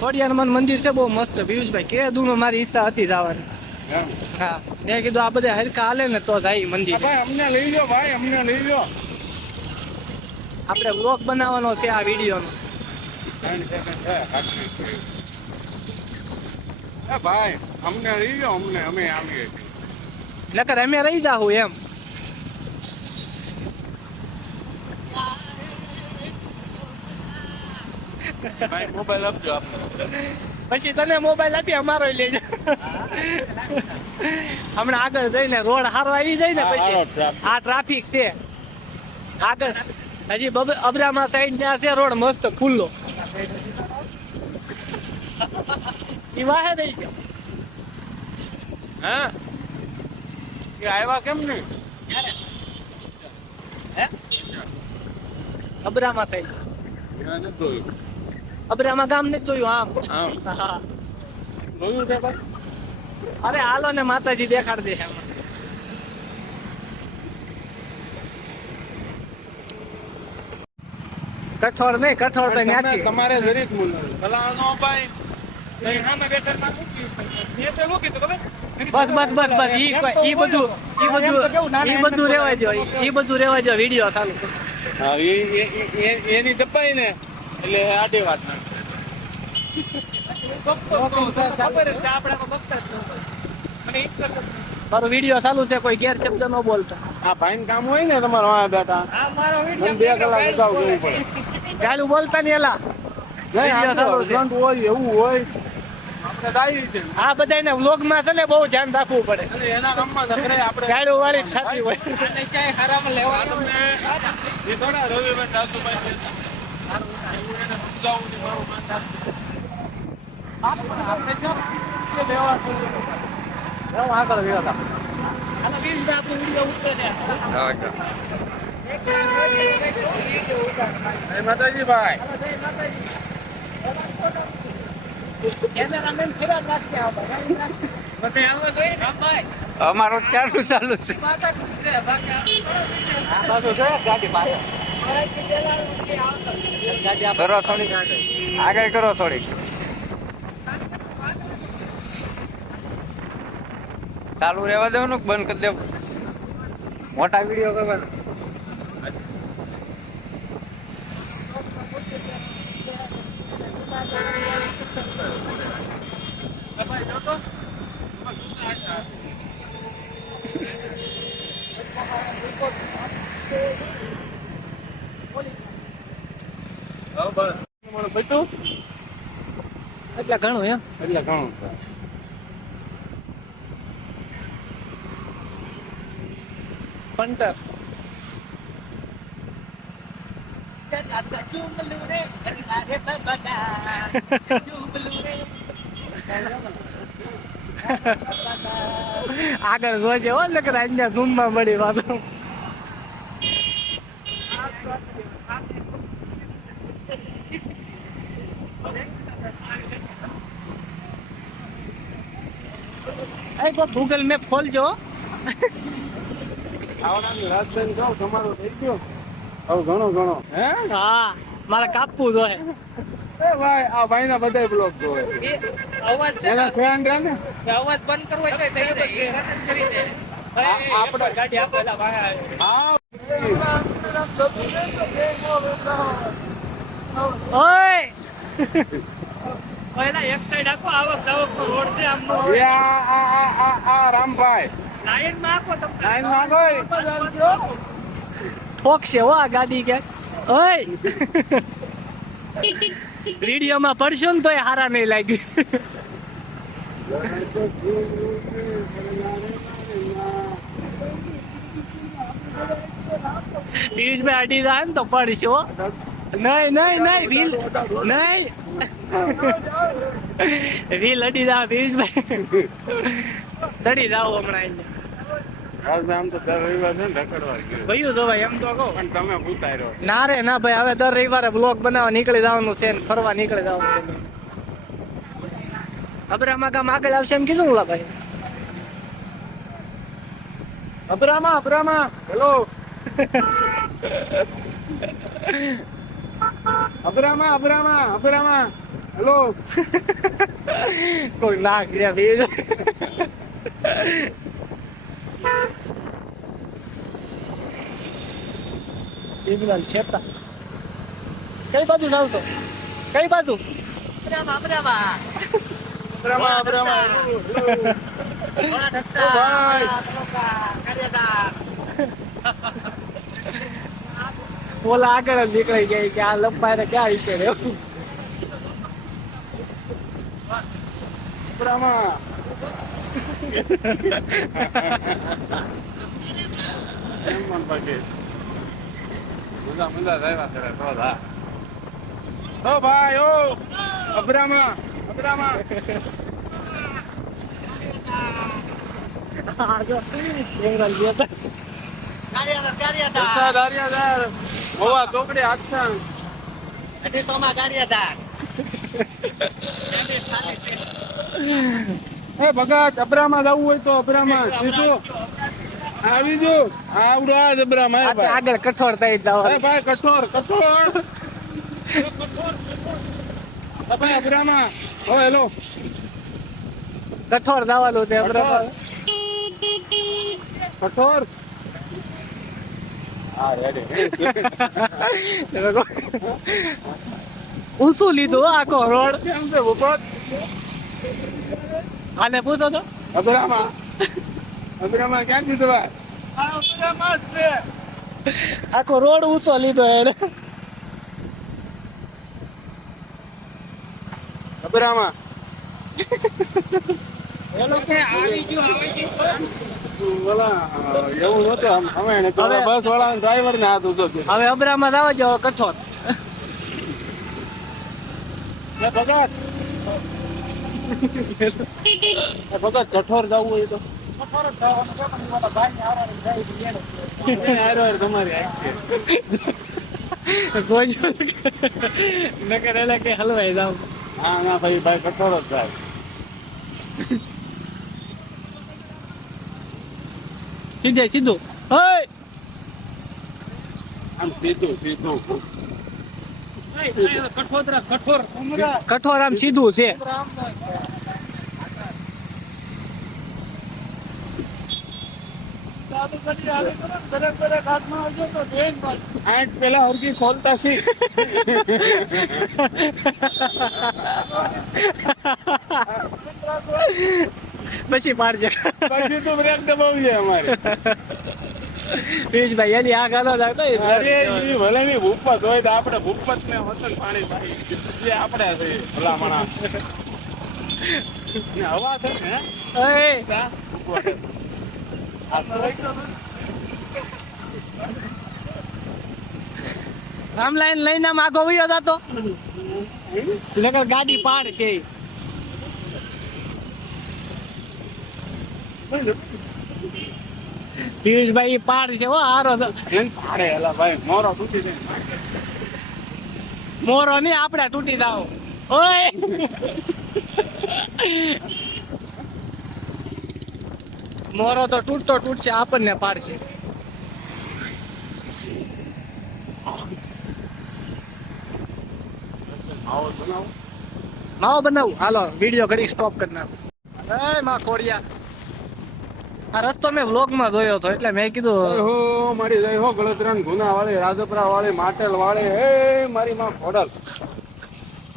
ખોડિયાર મન મંદિર છે બહુ મસ્ત પિયુષભાઈ. કે દૂનો મારી ઈચ્છા હતી જવાની. હા. મેં કીધું આ બધા હરખા હાલે ને તો જાય મંદિર. ભાઈ અમને લઈ લો ભાઈ અમને લઈ લો આપણે બ્લોગ બનાવવાનો છે આ વિડીયોનો. ભાઈ અમને લઈ લો અમને અમે આવીએ. નકર અમે રહી જાહું એમ. ભાઈ મોબાઈલ આપજો પછી તને મોબાઈલ આપી અમારો લેજો હમણાં આગળ જઈને રોડ હારો આવી જાય ને પછી આ ટ્રાફિક છે. આગળ. હજી અબરામાં સાઈડ ત્યાં છે રોડ મસ્ત ખુલ્લો. ઈ વાહે રહી ગયો. હા? એ આવ્યા કેમ નહીં અબરામાં સાઈડ નથી જોયું. અબરામાં ગામ ને જોયું આમ. આમ. જોયું છે અરે હાલો ને માતાજી દેખાડ દે કઠોળ નહીં કઠોળ તો ન્યાથી તમારે જરીક મૂલ ભલાનો ભાઈ. બસ બસ બસ બસ. ઈ ઈ બધું ઈ બધું ઈ બધું રેવા જો ઈ બધું રેવા જો વીડિયો ચાલુ હા એ- એની દબાઈ ને એટલે આડે વાત ના. મારો વીડિયો ચાલુ છે કોઈ ગેર શબ્દ ન બોલતા. આ ભાઈ કામ હોય ને તમારો વાંહે બેઠા બે કલાક અગાઉ જવું પડે. ચાલુ બોલતા ને એલા. હોય એવું હોય. આ બધા ને આ વ્લોગમાં છે ને બહુ ધ્યાન રાખવું પડે. એના કામમાં નખરે આપણે ગાડું વાળી થતી હોય. આગળ ગયો હતા માતાજી ભાઈ અમારો ક્યારનું ચાલુ છે કરો થોડીક. આગળ કરો થોડીક. ચાલુ રહેવા દેવાનું બંધ કરી દેવું? મોટા વીડિયો કરવાના. બેટું એટલે ઘણું એમ? એટલે ઘણું પંટર આગળ જોજે હો લગ રાજના ઝૂમમાં મળી વાતો. એ કો ગૂગલ મેપ ખોલજો. આવડાની રાજધાની કહો તમારું થઈ ગયો. હવે ઘણો ઘણો. હે? હા મારે કાપવું જોઈએ. એ ભાઈ આ ભાઈના બધાય બધા બ્લોક જોવે અવાજ એના ફ્રેન્ડ રહે ને? અવાજ બંધ કરવો હોય તો થઈ જાય. કરી દે. આપણે- ગાડી આપેલા ભાઈ હા. ઓય! ઓયલા એક સાઈડ આખો આવક જાવક નો રોડ છે આમ આ આ આ આ આ રામભાઈ. લાઈનમાં આપો તમને લાઈનમાં આગળ ઠોક હો. આ ગાડી કે. ઓય. પડશો ને તોય હારા નહીં લાગ્યું પિયુષભાઈ અડી જાય ને તો પડશો નહીં નહીં નહીં વ્હીલ નહીં. વ્હીલ અડી જાય પિયુષભાઈ. ચડી જાવ હમણાં આમ તો દર રવિવાર છે ભયું તો ભાઈ એમ તો કહો. પણ તમે ઉતાર્યો. ના રે ના ભાઈ હવે દર રવિવારે બ્લોગ બનાવવા નીકળી જવાનું છે ને ફરવા નીકળી જવાનું છે. અબરામા કામ આગળ આવશે એમ કીધું ઓલા ભાઈ અબરામા અબરામા. Hello અબરામા અબરામાં અબરામાં hello. કોઈ નાક છે બે ઇમરાન છેતા કઈ બાજુ જાવ તો કઈ બાજુ? અબ્રામા અબ્રામા ભાઈ. ઓલા આગળ જ નીકળી જાય કે આ લંબાઈને ક્યાં રીતે રહેવું ભાઈ ઓ અબ્રામા અબ્રામા. આગળ. હોવા ચોકડી આક્ષણ એ ભગા અબ્રામા જવું હોય તો અબ્રામા. સીધું. આવી જો આવડા જ અબ્રામા આ હે તો ભાઈ. આગળ કઠોર થઈ એ જાવ ભાઈ કઠોર કઠોર. ભાઈ અબ્રામા. ઓ હેલો. કઠોર દાવાનું છે કઠોર. કઠોર. હા ઊંચું લીધું આખો રોડ કેમ છે ભૂપત આને પૂછો તો. અબ્રામા. અબ્રામા ક્યાં લીધો આખો રોડ ઊંચો લીધો એને. અબ્રામા. હવે- અબરામાં જવા જાવ કઠોર ભગત. ભગત કઠોર જવું હોય તો. નકર એટલે કે હલવાઈ જાવ હા ના ભાઈ ભાઈ કઠોર જ થાય સીધે સીધું. હઈ આમ સીધું સીધું. કઠોર આમ સીધું છે. આઠ પેલા હરકી ખોલતા શીખ પછી પાડજે પછી તો બ્રેક દબાવજે અમારે. પિયુષભાઈ એની આ ગાનો લાગતો અરે ભલે ની ભૂપત હોય તો આપણે ભૂપત ને વતન પાણી થાય. જે આપણે છે ભલામણા. ને હવા છે ને એ. આમ લાઈન લઈને આમ આગો વયો જાતો. ગાડી પાડ છે. પિયુષભાઈ પાડ છે હો હારો પાડે એલા ભાઈ મોરો તૂટી જાય. મોરો નહીં આપણે તૂટી જાવ ઓય! મોરો તો તૂટતો તૂટશે આપણને પાડશે. માવો બનાવું? હાલો વીડિયો ઘડી સ્ટોપ કરી નાખું. એ માં ખોડિયા આ રસ્તો મેં વ્લોગમાં જોયો હતો એટલે મેં કીધું હો મારી જય હો ગળતરા ને ગુના વાળી રાજપરા વાળી માટેલ વાળી હે મારી માં ખોડલ.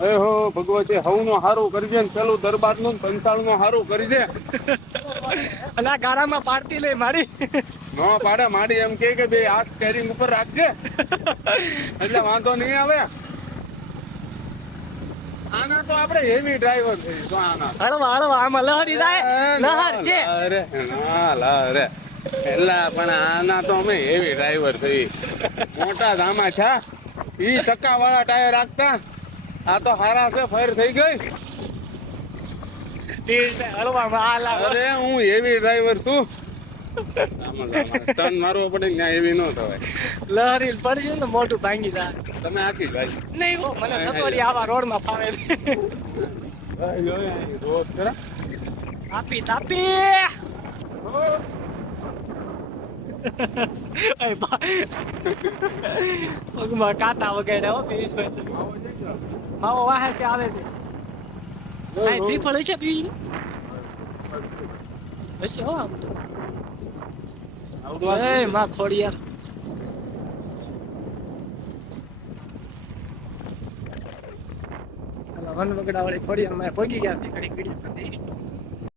હે હો ભગવતી હવનું હારું કરજે ને પેલું દરબારનું પંચાળનું હારું કરજે. અને આ ગારામાં પાડતી લઈ મારી. ન પાડે માડી એમ કે કે બે આંખ સ્ટેરિંગ ઉપર રાખજે. એટલે વાંધો નહીં આવે. આના તો આપણે હેવી ડ્રાઈવર છે તો આના. હળવા હળવા આમાં લહરી જાય લહર છે. અરે ના લહરે. એલા પણ આના તો અમે હેવી ડ્રાઈવર થઈ મોટા ધામા છે ઈ ટકા વાળા ટાયર રાખતા આ તો હારા છે ફેર થઈ ગઈ. અરે હું હેવી ડ્રાઈવર છું. ટન મારવો પડે ત્યાં એવી ન થવાય. લહરી પડશે ને મોટું ભાંગી જાય. તમે આખી જ ભાઈ નહીં હો મને નસોડી આવા રોડમાં ફાવે રોડ ખરા તાપી તાપી. પગમાં કાંટા વગેરે હો. માવો વાહે આવે છે. હા શ્રીફળ હશે પીવી હશે હો આમ તો. એ માં ખોડિયાર. વન વગડા વાળી ખોડિયાર માં પહોંચી ગયા છે. ઘડી ઘડી કરી દઈશ